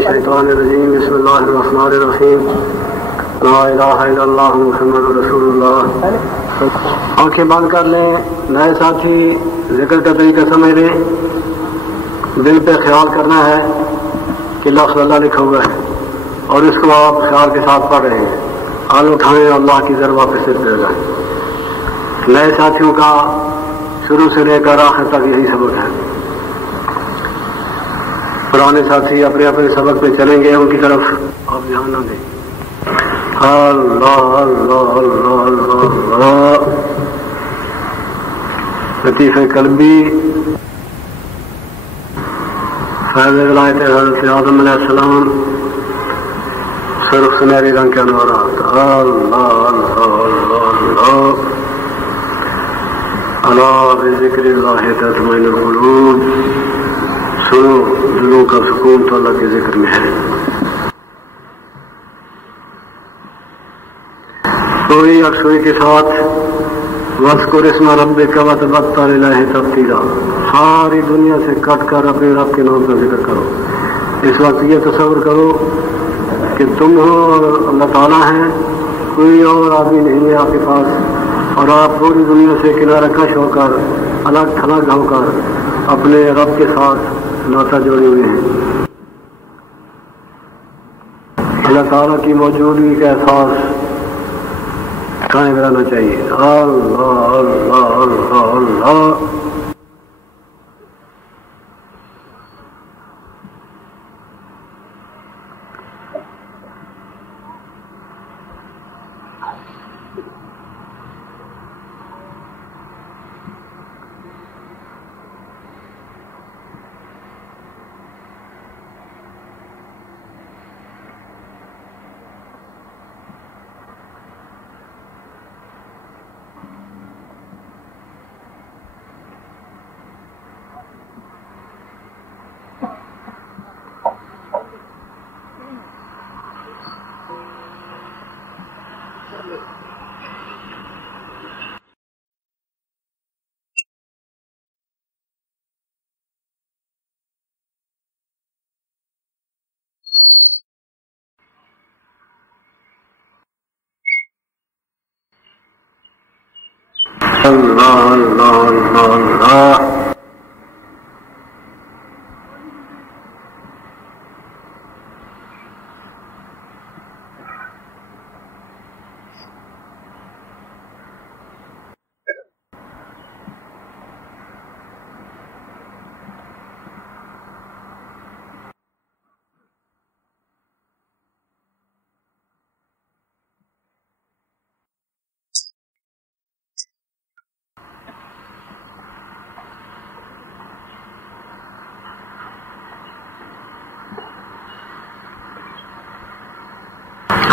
शैतानिर्रजीम बिस्मिल्लाहिर्रहमानिर्रहीम ला इलाहा इल्लल्लाह मुहम्मदुर रसूलुल्लाह। आंखें बंद कर लें। नए साथी जिक्र का तरीका समझ लें। दिल पे ख्याल करना है कि लफ्ज़ अल्लाह लिखा हुआ है और इसको आप ख्याल के साथ पढ़ रहे हैं। हाल उठाएं, अल्लाह की ज़रबा पे सिर दे लगाएं। नए साथियों का शुरू से लेकर आखिर तक यही सबक है। पुराने साथी अपने अपने सबक पे चलेंगे, उनकी तरफ आप ध्यान न दें। अल्लाह अल्लाह अल्लाह अल्लाह। लतीफ़े कल्बी फैज़ विलायत हज़रत आदम अलैहिस्सलाम, सुर्ख सुनहरे रंग के अनवारात। अल्लाह अल्लाह अल्लाह अला बिज़िक्रिल्लाहि तत्मइन्नुल क़ुलूब। सुनो, दिलों का सुकून तो अल्लाह के जिक्र में है। सोई अक्सोई के साथ वज़्कुर इस्म रब्बिका वतबत्तल इलैहि तब्तीला। सारी दुनिया से कट कर अपने रब के नाम का जिक्र करो। इस वक्त ये तस्वर करो कि तुम हो और अल्लाह ताला है, कोई और आदमी नहीं है आपके पास, और आप पूरी दुनिया से किनारा कश होकर अलग थलग होकर अपने रब के साथ नाता जोड़े हुए हैं। अल्लाह ताला की मौजूदगी का एहसास कायम रहना चाहिए। अल्लाह अल्लाह अल्लाह अल्लाह। अल्लाह अल्लाह अल्लाह अल्लाह।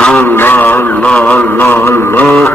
अल्लाह अल्लाह अल्लाह अल्लाह।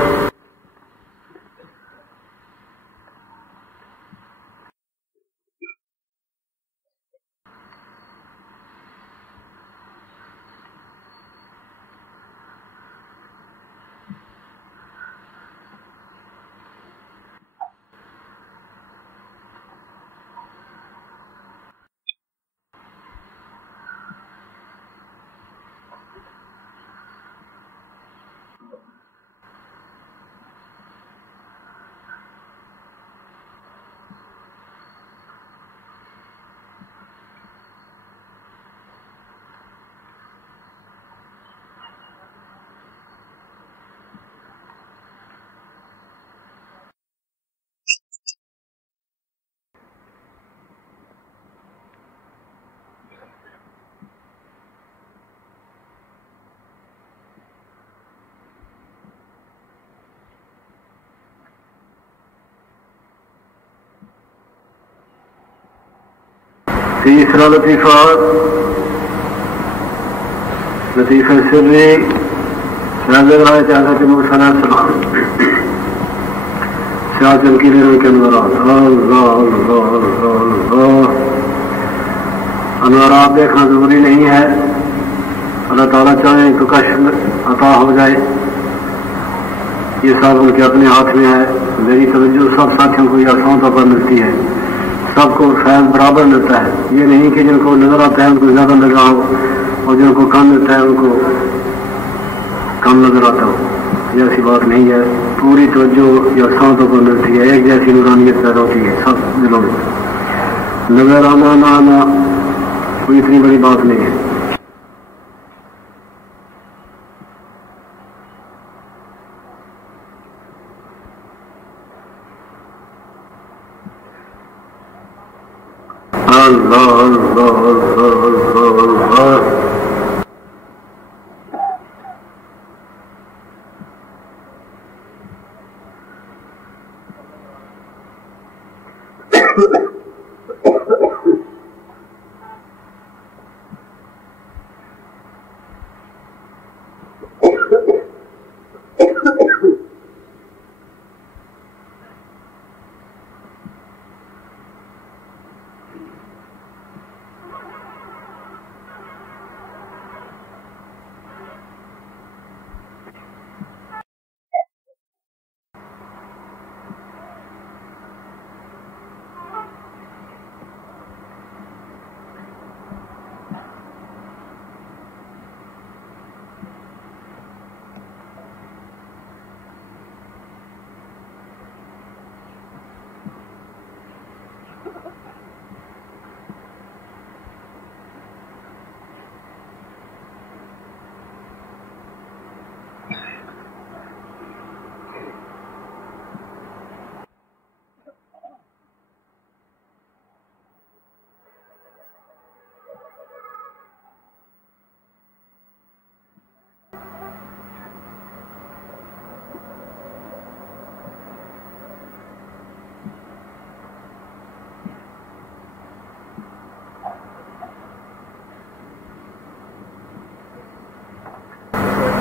तीसरा लतीफ़ा, लतीफ़े सिर्री हज़रत मूसा अलैहिस्सलाम, शाह चमकीले रंग के अनवारात। अल्लाह अल्लाह अल्लाह अल्लाह। अनवारात देखना जरूरी नहीं है, अल्लाह ताला चाहे तो कश्फ अता हो जाए, ये सब उनके अपने हाथ में है। मेरी तवज्जो सब साथियों को यथाओं पर मिलती है, सबको फैज़ बराबर मिलता है। ये नहीं कि जिनको नजर आता है उनको ज्यादा लगा हो और जिनको कम मिलता है उनको कम नजर आता हो, ये ऐसी बात नहीं है। पूरी तवज्जो या सांतों को मिलती है, एक जैसी नूरानियत पैदा होती है सब दिलों में। नजर आना ना आना कोई इतनी बड़ी बात नहीं है। अल्लाह अल्लाह अल्लाह अल्लाह अल्लाह।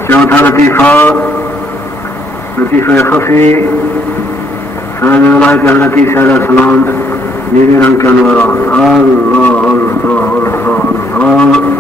चौथा लतीफ़ा लतीफ़ा खफी हज़रत सलाम नीले रंग के अनवारात। अल्लाह अल्लाह अल्लाह अल्लाह।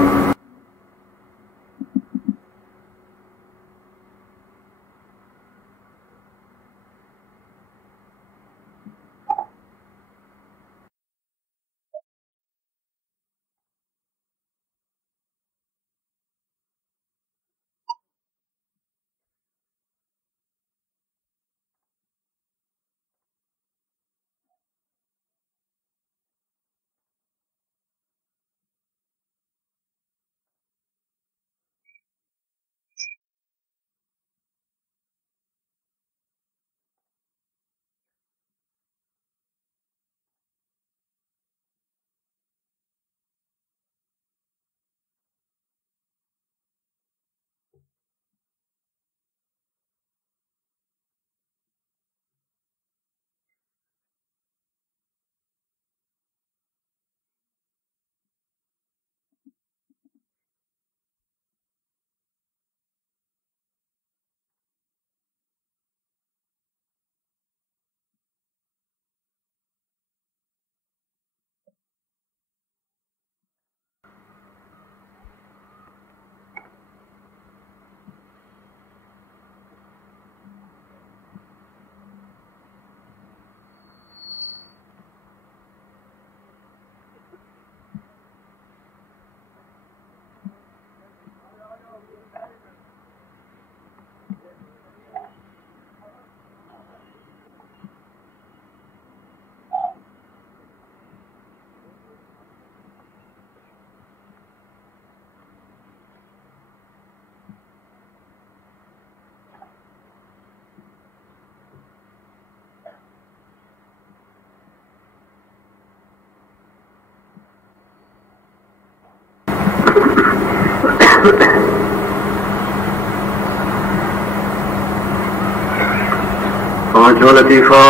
पांचवा लतीफ़ा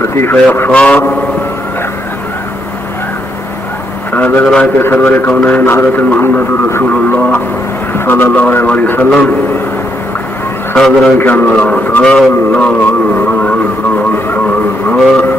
लतीफ़ा अख़फ़ा साहिब सरवर कौनैन हज़रत मोहम्मद रसूलुल्लाह सल्लल्लाहु अलैहि वसल्लम सादर के अनवारात। अल्लाह अल्लाह अल्लाह अल्लाह।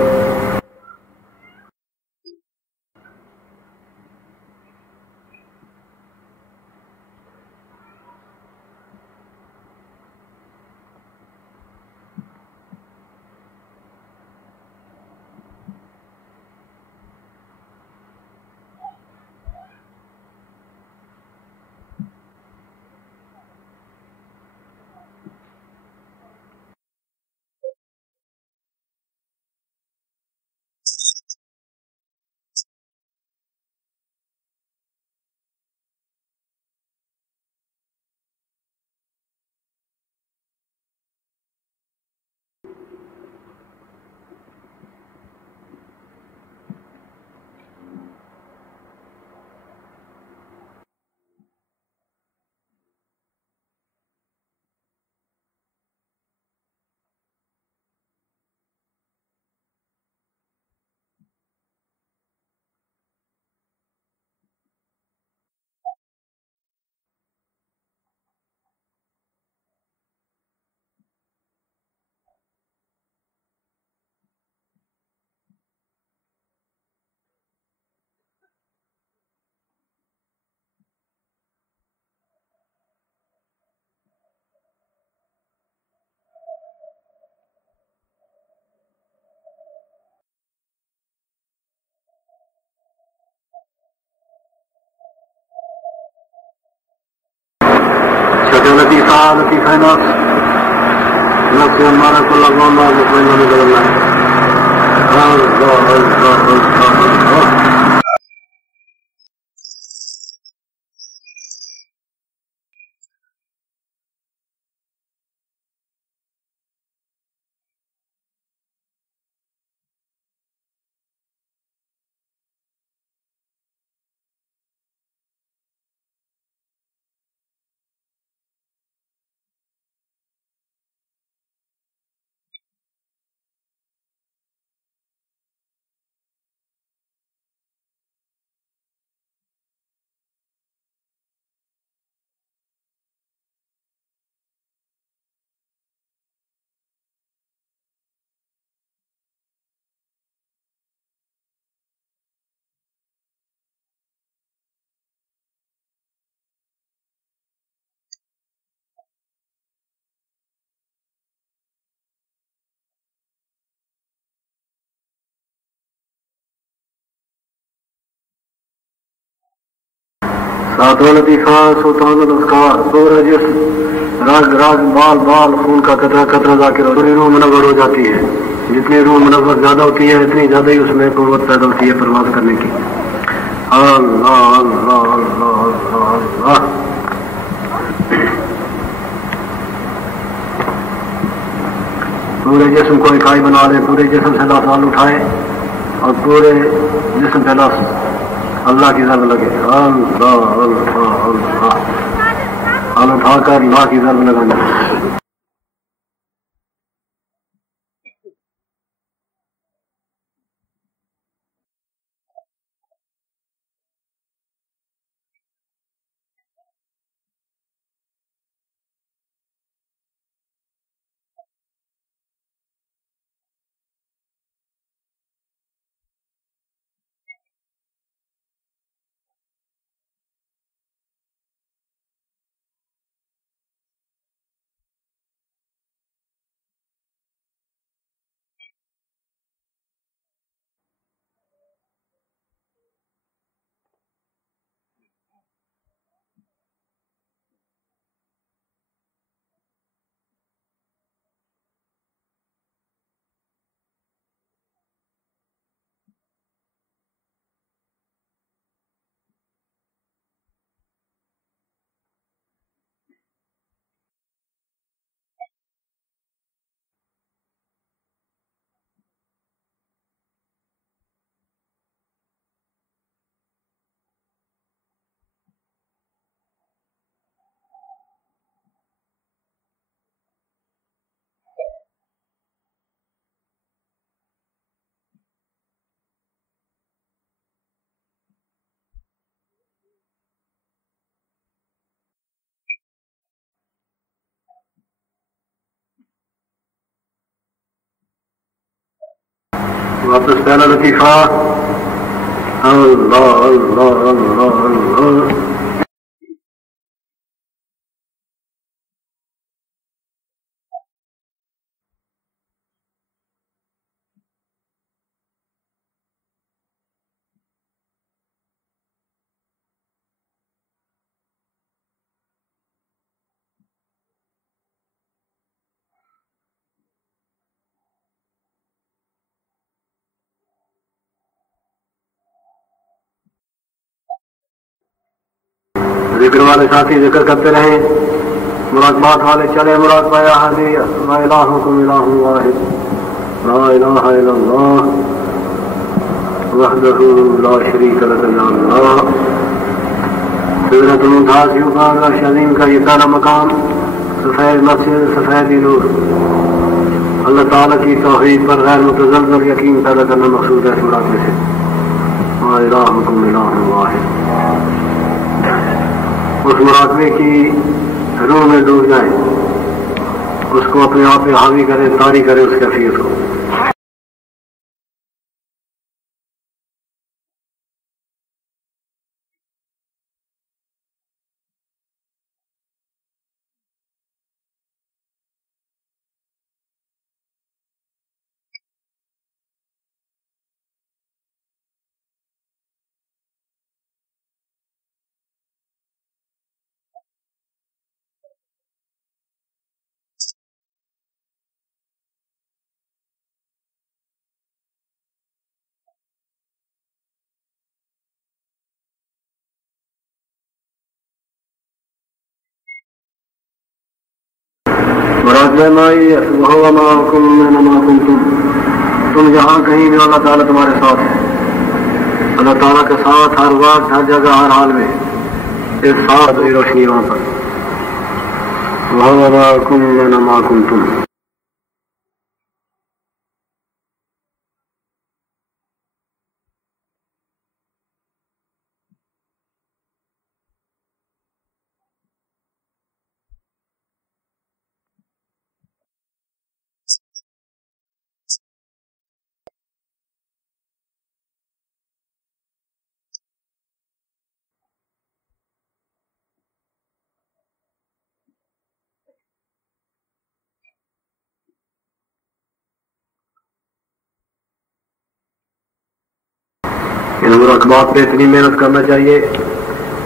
लतीफ़ नफ्स नफ्स हमारा को लगाना मुतमइन्ना में बदलना है। अल्लाह अल्लाह अल्लाह अल्लाह। सातवां लतीफ़ा सुल्तानुल अज़कार सूरज राग राग बाल बाल खून का कतरा कतरा जाकर पूरी रूह मुनव्वर हो जाती है। जितनी रूह मुनव्वर ज्यादा होती है इतनी ज्यादा ही उसमें कुव्वत पैदा होती है परवाज करने की। अल्लाह अल्लाह अल्लाह अल्लाह अल्लाह। पूरे जिस्म को इकाई बना ले, पूरे जिस्म से लासाल उठाए और पूरे जिस्म से लास अल्लाह की जर्ब लगे। अल्लाह अल्लाह अल्लाह। हाल उठाकर अल्लाह की जर्ब लगाना। वापस पहला लतीफ़ा। अल्लाह अल्लाह अल्लाह अल्लाह। जिक्र वाले साथी जिक्र करते रहे, मुराकबात वाले चले मुराकबा या हादी ला इलाहुकुम इलाहुन वाहिद ला इलाहा इल्लल्लाह वहदहु ला शरीका लहु या अल्लाह। सिदरतुल मुंतहा से ऊपर अर्श अज़ीम का ये पहला मकाम, सफेद मस्जिद सफेद नूर, अल्लाह ताला की तौहीद पर गैर मुतज़ल्ज़ल यकीन पैदा करना मकसूद है इस मुराकबे से। ला इलाहुकुम इलाहुन वाहिद। उस मुराकबे की रूह में डूब जाए, उसको अपने आप पे हावी करे, तारी करे उस कैफियत को। तुम जहाँ कहीं भी अल्लाह ताला तुम्हारे साथ है। अल्लाह ताला के साथ हर वक्त, हर जगह, हर हाल में एक साथ रोशनी वहां पर। तुम इन मुराकबात पे इतनी मेहनत करना चाहिए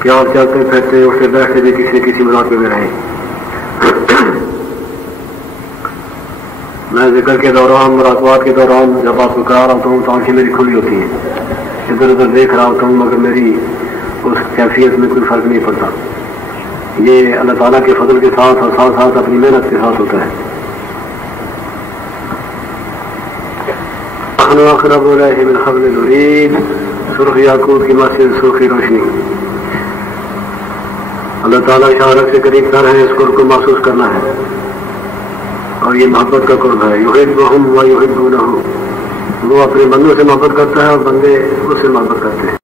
कि आप चलते फिरते उठते बैठते भी किसी मुराकबे में रहें। मैं जिक्र के दौरान, मुराकबात के दौरान जब आपको करा रहा होता हूँ तो आंखें मेरी खुली होती हैं, इधर उधर देख रहा होता हूँ, मगर मेरी उस कैफियत में कोई फर्क नहीं पड़ता। ये अल्लाह ताला के फजल के साथ और साथ साथ अपनी मेहनत के साथ होता है। सुर्ख याकूत की मस्जिद, सूखी रोशनी। अल्लाह ताला इशारत से करीब कर है, इस कुर्ब को महसूस करना है और ये मोहब्बत का कुर्ब है। युहिब्बुहुम व युहिब्बूनहु, वो अपने बंदों से मोहब्बत करता है और बंदे उससे मोहब्बत करते हैं।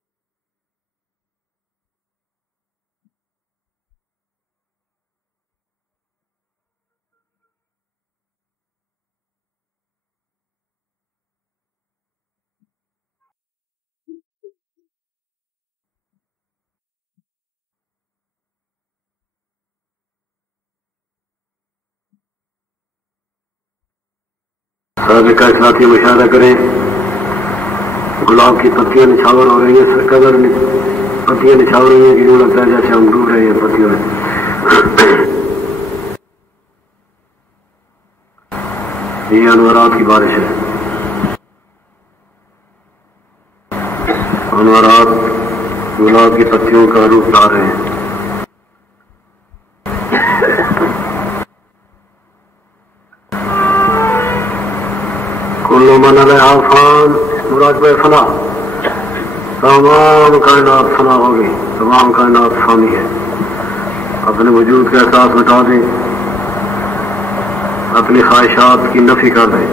का साथी मुशाहदा करें, गुलाब की पत्तियां निछावर हो रही हैं, कदर पत्तियां निछावर रही हैं कि यूं लगता है जैसे हम डूब रहे हैं पत्तियों में। ये अनवरात की बारिश है। अनवरात गुलाब की पत्तियों का रूप ला रहे हैं। कुल्लु मन अलैहा फान, मुराद पे फना, तमाम कायनात फना हो गई, तमाम कायनात फानी है। अपने वजूद का एहसास मिटा दें, अपनी ख्वाहिशात की नफी कर दें।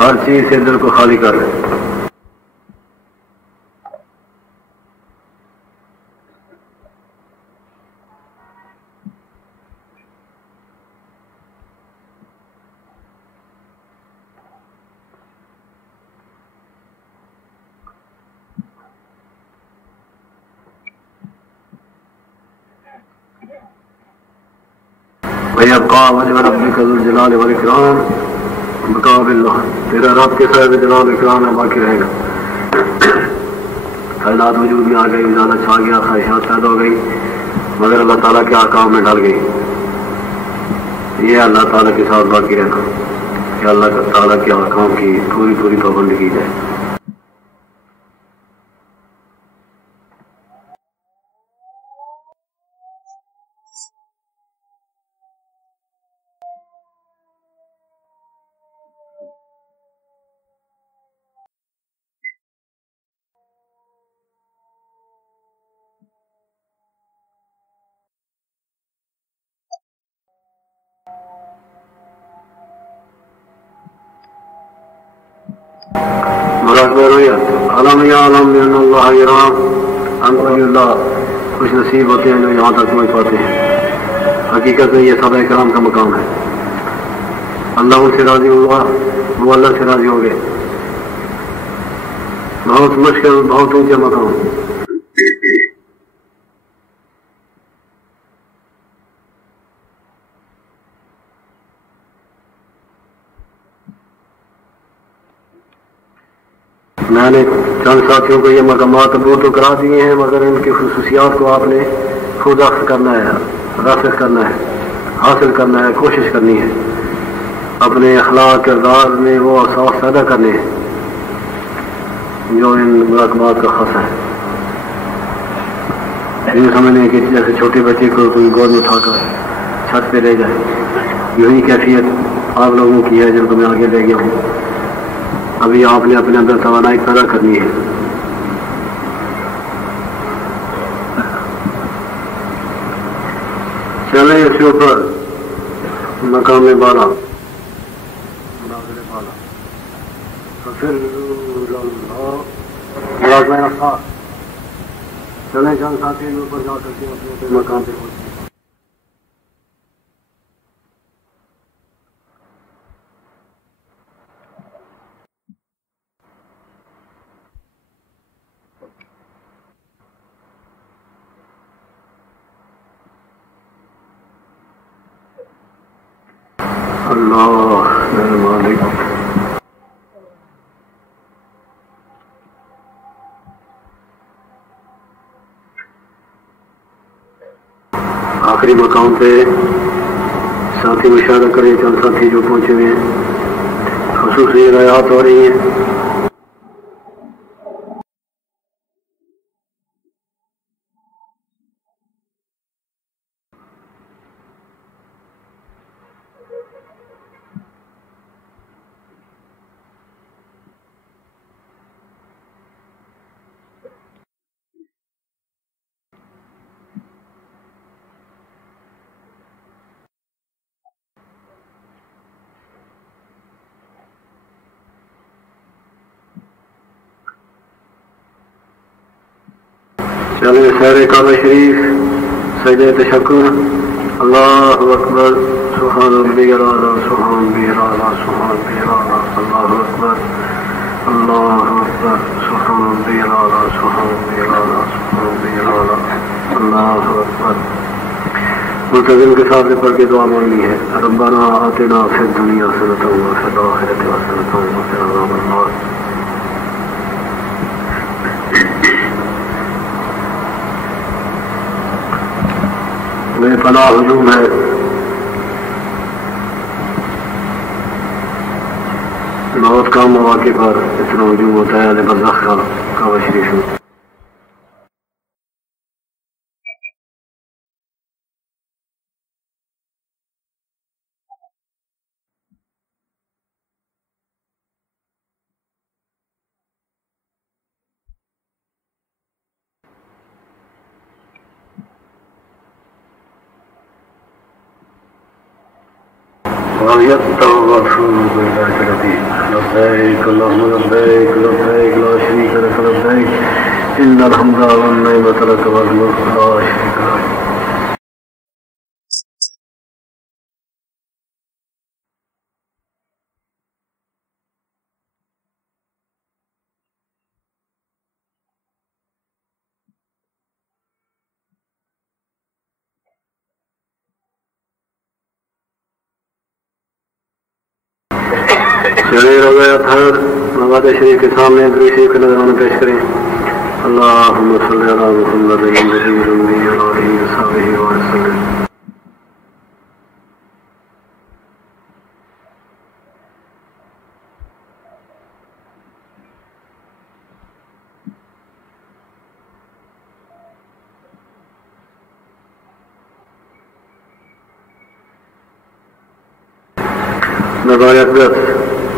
हर चीज से दिल को खाली कर दें। जलाल वल इकराम मुकाबिल्लाह, तेरा रब के साहिब जलाल इकराम है, बाकी रहेगा। खैलात वजूद में आ गई, उजाला छा गया, ख्वाहिशात पैदा हो गई, मगर अल्लाह ताला के अहकाम में डल गई। ये अल्लाह ताला के साथ बाकी रहना कि अल्लाह ताला के अहकाम की पूरी पूरी पाबंदी की जाए। कुछ नसीब होते हैं जो यहाँ तक पहुँच पाते हैं। हकीकत में ये सहाबा किराम का मकाम है। अल्लाह उनसे राजी हुआ, वो अल्लाह से राजी हो गए। बहुत मुश्किल, बहुत ऊंचे मकाम। मैंने चंद साथियों को ये मकामात अबूर तो करा दिए हैं, मगर इनकी खुसूसियात को आपने खुद अख्ज़ करना है, रासिख करना है, हासिल करना है, कोशिश करनी है। अपने अखलाक किरदार में वो एहसास पैदा करने हैं। जो इन मुराकबात का खस है। ये समझने कि जैसे छोटे बच्चे को कोई गोद में उठाकर छत पे ले जाए, यही कैफियत आप लोगों की है जिनको मैं आगे ले गया हूँ। अभी आपने अपने अंदर तवानाई पैदा करनी है। चले इसके ऊपर मकाम बाला तो फिर चले चल साथी ऊपर जा सकते अपने मकाम पे पहुंचे। अल्लाह मेरे मालिक, आखिरी मकाम पे साथी मुशाहरा करें। चंद साथी जो पहुंचे हुए हैं, खुसूसी रियायत हो रही है। चले सैर काबा शरीफ, सजदे तशक्कुर, अल्लाहु अकबर, सुभान रब्बियल आला, सुभान रब्बियल आला, सुभान रब्बियल आला, अल्लाहु अकबर, अल्लाहु अकबर, सुभान रब्बियल आला, सुभान रब्बियल आला, सुभान रब्बियल आला, अल्लाहु अकबर। मुल्तज़िम के साथ पढ़ के दुआ मांगनी है। रब्बना आतिना फिद दुनिया हसनतन व फिल आखिरति हसनतन व क़िना अज़ाबन नार। बेपनाह हुजूम है, बहुत कम मौके पर इतना हुजूम होता है बरज़ख का काबा शरीफ में। लब्बैक अल्लाहुम्मा लब्बैक, लब्बैक ला शरीक लक लब्बैक, इन्नल हम्दा वन निअमत लक वल मुल्क ला शरीक लक। चले रोज़ा अतहर नवाज़ शरीफ के सामने दुरूद शरीफ का नज़राना पेश करें। अल्लाहुम्मा सल्लि अला मुहम्मद नबील उम्मी व आलिहि व सहबिहि वसल्लम।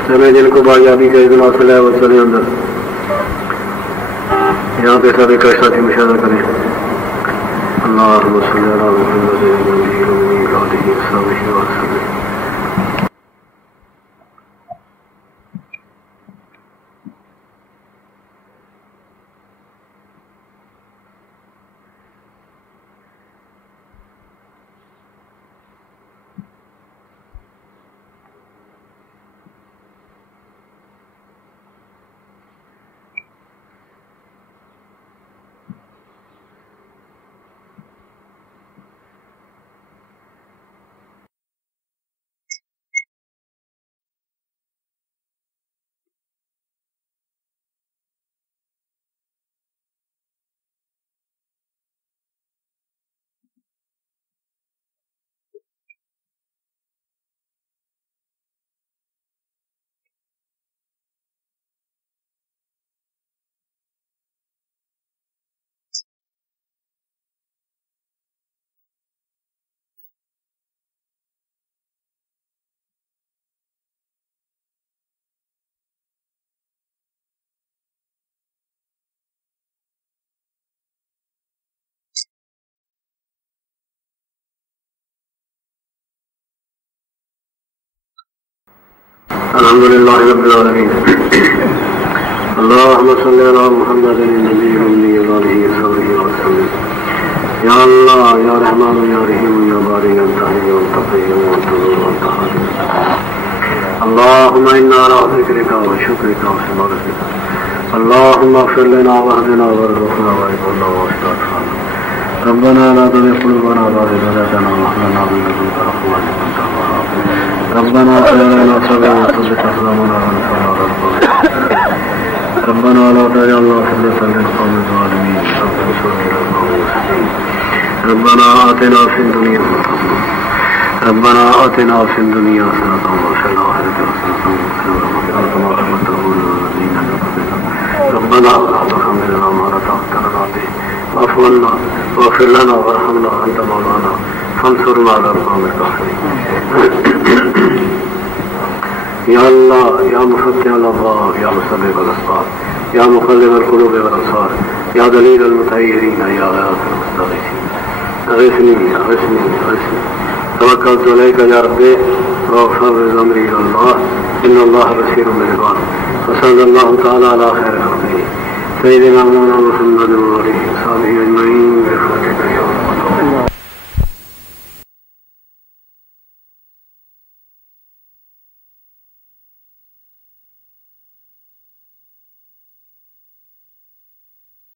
चले जिनको बायाबी का इज़्न हासिल है वो चले अंदर। यहाँ पे सभी का साथी मुशाहरा करें। अल्लाहुम्मा सल्लि अला मुहम्मद नबील उम्मी व आलिहि व सहबिहि वसल्लम। अल्हम्दुलिल्लाह रब्बिल आलमीन। अल्लाहुम्मा सल्लि अला मुहम्मदिन नबिय्यिल उम्मी व आलिहि व सहबिहि वसल्लम। या अल्लाह या रहमान या रहीम या बारी या ताही या तक़ी या मुतज़ व तहार। अल्लाहुम्मा इन्ना अला ज़िक्रिका व शुक्रिका व इबादतिका। अल्लाहुम्मा इग़फिर लना वहदिना वरज़ुक़ना व इक़ना व अस्तग़फिरना। रब्बना ला तुज़िग़ क़ुलूबना बअद इज़ हदैतना व हब लना मिन लदुनका रहमतन इन्नका अंतल वहाब। रब्बना आतिना सब्रन व सब्बित अक़दामना वंsurna अलल क़ौमिल काफ़िरीन। रब्बना ला तजअलना फ़ितनतन लिल-क़ौमिज़ ज़ालिमीन वंsurna अलल क़ौमिल मुफ़्सिदीन। रब्बना आतिना फ़िद दुनिया हसनह रब्बना आतिना फ़िद दुनिया हसनतन व फ़िल आख़िरति हसनतन व क़िना अज़ाबन्नार। रब्बना ला तुहम्मिलना मा ला ताक़ता लना बिही वाफ़ु अन्ना वाग़फ़िर लना वरहमना अन्त मौलाना फंसुरना अलल क़ौमिल काफ़िरीन। या अल्लाह या मुफ़त्तिहल अबवाब या मुसब्बिबल अस्बाब या मुक़ल्लिबल क़ुलूब वल अब्सार या दलीलल मुतय्यरीन या ग़याथल मुस्तग़ीसीन। अग़िथनी अग़िथनी अग़िथनी तवक्कलतु अलैका या रब्बी वफ़व्विज़ अम्री इलल्लाह इन्नल्लाह बसीरुम बिल इबाद। व सल्लल्लाहु तआला अला ख़ैरि ख़ल्क़िही सय्यिदिना मौलाना मुहम्मद व आलिहि व सहबिही अजमईन।